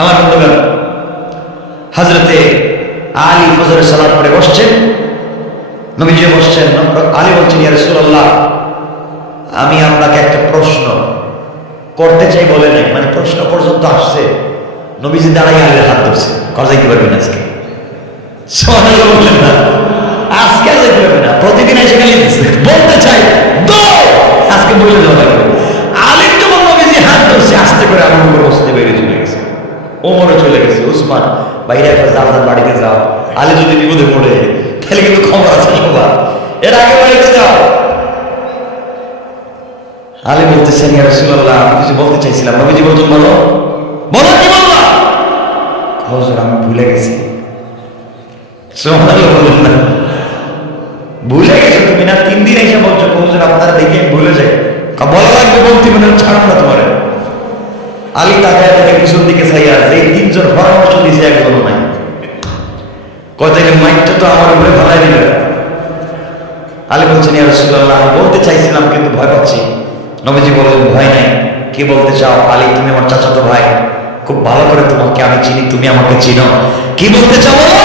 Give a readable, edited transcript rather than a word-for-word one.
আমার বন্ধুগণ, হযরতে আলী ফজরের সালাত পড়ে বসছেন, নবীজি বসছেন। আলী বলছেন, ইয়া রাসূলুল্লাহ, আমি আপনাকে একটা প্রশ্ন করতে চাই বলে নাই, মানে প্রশ্ন পর্যন্ত আসছে। নবীজি দাঁড়াই আলীর হাত ধরছে, কর যাইতে পারবেন আজকে? সুবহানাল্লাহ বললেন না? আজকে যাইতে পারবে না, প্রতিদিন এসে গেলে বলতে চাই আজকে বলে দেওয়া লাগবে। আলীর যখন নবীজি হাত ধরছে, আস্তে করে আমার উপর বসতে বেরিয়ে চলে গেছে, ওমরও চলে গেছে, উসমান বাইরে আপনার বাড়িতে যাও, আলী যদি বিপদে পড়ে তাহলে কিন্তু খবর আছে সবার, এর আগে বাড়িতে যাও। আলী বলতেছেন, ইয়া রাসূলুল্লাহ, আমি কিছু বলতে চাইছিলাম। নবীজি বলছেন, বলো বলো, কি বলবা? হুজুর, আমি ভুলে গেছি। সুবহানাল্লাহ বললেন না? ভুলে গেছো তুমি না? 3 দিন এসে বলছো হুজুর আপনারা দেখে ভুলে যাই, বলা লাগবে বলতে, মানে ছাড়ব না তোমার। আলী তাকায় দেখে পিছন দিকে চাইয়া, যে 3 জন পরামর্শ দিয়েছে একজনও নাই। কয় থেকে মাইকটা তো আমার উপরে ভালাই দিল। আলী বলছেন, ইয়া রাসূলুল্লাহ, আমি বলতে চাইছিলাম কিন্তু ভয় পাচ্ছি। নবীজি বললেন, ভয় নাই, কি বলতে চাও? আলী, তুমি আমার চাচাতো ভাই, খুব ভালো করে তোমাকে আমি চিনি, তুমি আমাকে চিনো, কি বলতে চাও বলো?